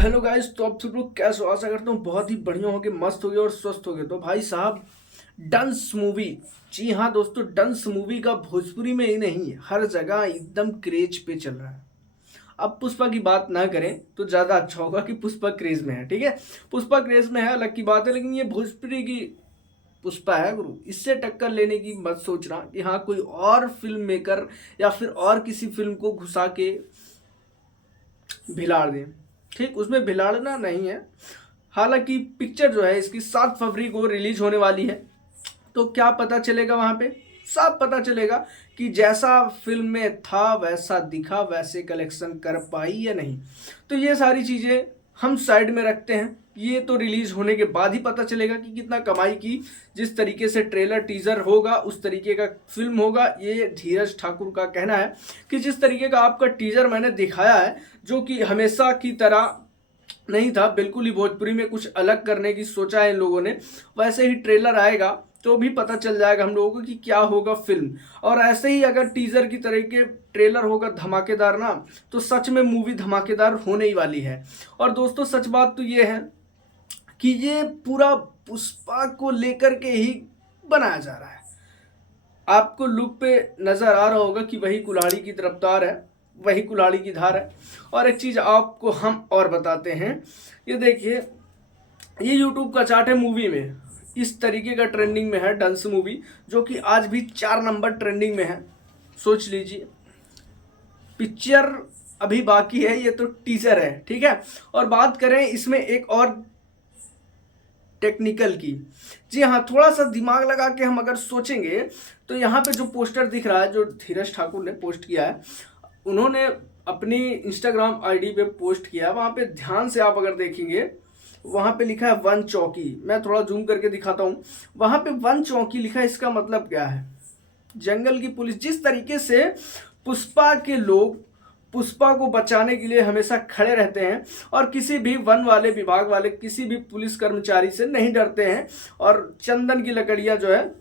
Hello guys, तो आप सब लोग कैसे हो? आशा करता हूँ बहुत ही बढ़िया होगे, मस्त होगे और स्वस्थ होगे। तो भाई साहब, डंस मूवी। जी हाँ दोस्तों, डंस मूवी का भोजपुरी में ही नहीं हर जगह एकदम क्रेज पे चल रहा है। अब पुष्पा की बात ना करें तो ज़्यादा अच्छा होगा कि पुष्पा क्रेज में है। ठीक है, पुष्पा क्रेज में है अलग की बात है, लेकिन ये भोजपुरी की पुष्पा है गुरु। इससे टक्कर लेने की मत सोचना कि हाँ कोई और फिल्म मेकर या फिर और किसी फिल्म को घुसा के भिलाड़ दें। ठीक, उसमें भिलाड़ना नहीं है। हालांकि पिक्चर जो है इसकी 7 फरवरी को रिलीज होने वाली है। तो क्या पता चलेगा वहां पे? साफ पता चलेगा कि जैसा फिल्म में था वैसा दिखा, वैसे कलेक्शन कर पाई या नहीं। तो ये सारी चीजें हम साइड में रखते हैं। ये तो रिलीज होने के बाद ही पता चलेगा कि कितना कमाई की। जिस तरीके से ट्रेलर टीजर होगा उस तरीके का फिल्म होगा। ये धीरज ठाकुर का कहना है कि जिस तरीके का आपका टीजर मैंने दिखाया है, जो कि हमेशा की तरह नहीं था, बिल्कुल ही भोजपुरी में कुछ अलग करने की सोचा है इन लोगों ने, वैसे ही ट्रेलर आएगा तो भी पता चल जाएगा हम लोगों को कि क्या होगा फिल्म। और ऐसे ही अगर टीजर की तरह के ट्रेलर होगा धमाकेदार ना, तो सच में मूवी धमाकेदार होने ही वाली है। और दोस्तों सच बात तो ये है कि ये पूरा पुष्पा को लेकर के ही बनाया जा रहा है। आपको लुक पे नजर आ रहा होगा कि वही कुल्हाड़ी की रफ्तार है, वही कुल्हाड़ी की धार है। और एक चीज आपको हम और बताते हैं, ये देखिए, ये यूट्यूब का चार्ट है मूवी में। इस तरीके का ट्रेंडिंग में है डांस मूवी, जो कि आज भी 4 नंबर ट्रेंडिंग में है। सोच लीजिए, पिक्चर अभी बाकी है, ये तो टीजर है। ठीक है, और बात करें इसमें एक और टेक्निकल की। जी हाँ, थोड़ा सा दिमाग लगा के हम अगर सोचेंगे तो यहाँ पे जो पोस्टर दिख रहा है, जो धीरज ठाकुर ने पोस्ट किया है, उन्होंने अपनी इंस्टाग्राम आईडी पे पोस्ट किया है। वहाँ पे ध्यान से आप अगर देखेंगे, वहाँ पे लिखा है वन चौकी। मैं थोड़ा जूम करके दिखाता हूँ। वहाँ पे वन चौकी लिखा है, इसका मतलब क्या है? जंगल की पुलिस। जिस तरीके से पुष्पा के लोग पुष्पा को बचाने के लिए हमेशा खड़े रहते हैं और किसी भी वन वाले विभाग वाले किसी भी पुलिस कर्मचारी से नहीं डरते हैं, और चंदन की लकड़ियां जो है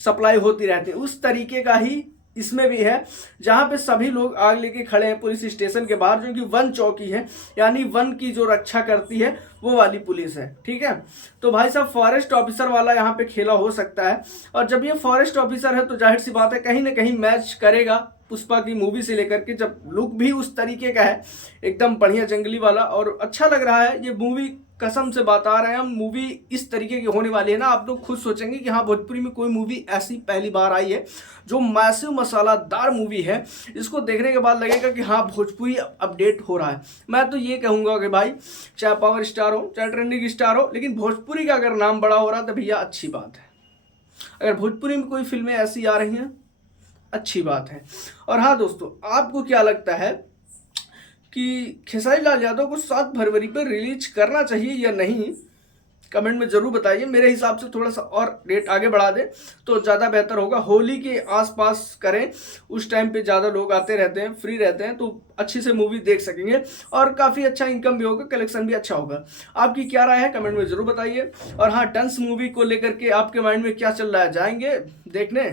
सप्लाई होती रहती है, उस तरीके का ही इसमें भी है। जहां पे सभी लोग आग लेके खड़े हैं पुलिस स्टेशन के बाहर, जो कि वन चौकी है, यानी वन की जो रक्षा करती है वो वाली पुलिस है। ठीक है, तो भाई साहब फॉरेस्ट ऑफिसर वाला यहाँ पे खेला हो सकता है। और जब ये फॉरेस्ट ऑफिसर है तो जाहिर सी बात है कहीं ना कहीं मैच करेगा पुष्पा की मूवी से लेकर के, जब लुक भी उस तरीके का है, एकदम बढ़िया जंगली वाला, और अच्छा लग रहा है ये मूवी। कसम से बता रहे हैं हम, मूवी इस तरीके की होने वाली है ना, आप लोग खुद सोचेंगे कि हाँ भोजपुरी में कोई मूवी ऐसी पहली बार आई है जो मैसिव मसालादार मूवी है। इसको देखने के बाद लगेगा कि हाँ भोजपुरी अपडेट हो रहा है। मैं तो ये कहूँगा कि भाई, चाहे पावर स्टार हो चाहे ट्रेंडिंग स्टार हो, लेकिन भोजपुरी का अगर नाम बड़ा हो रहा है तो भैया अच्छी बात है। अगर भोजपुरी में कोई फिल्में ऐसी आ रही हैं, अच्छी बात है। और हाँ दोस्तों, आपको क्या लगता है कि खेसारी लाल यादव को 7 फरवरी पर रिलीज करना चाहिए या नहीं? कमेंट में जरूर बताइए। मेरे हिसाब से थोड़ा सा और डेट आगे बढ़ा दे तो ज़्यादा बेहतर होगा। होली के आसपास करें, उस टाइम पे ज़्यादा लोग आते रहते हैं, फ्री रहते हैं, तो अच्छी से मूवी देख सकेंगे और काफ़ी अच्छा इनकम भी होगा, कलेक्शन भी अच्छा होगा। आपकी क्या राय है कमेंट में जरूर बताइए। और हाँ, डंस मूवी को लेकर के आपके माइंड में क्या चल रहा है, जाएंगे देखने?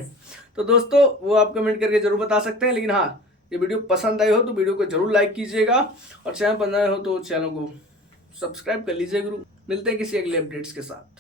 तो दोस्तों वो आप कमेंट करके जरूर बता सकते हैं। लेकिन हाँ, ये वीडियो पसंद आई हो तो वीडियो को जरूर लाइक कीजिएगा, और चैनल पर नए हो तो चैनल को सब्सक्राइब कर लीजिए गुरु। मिलते हैं किसी अगले अपडेट्स के साथ।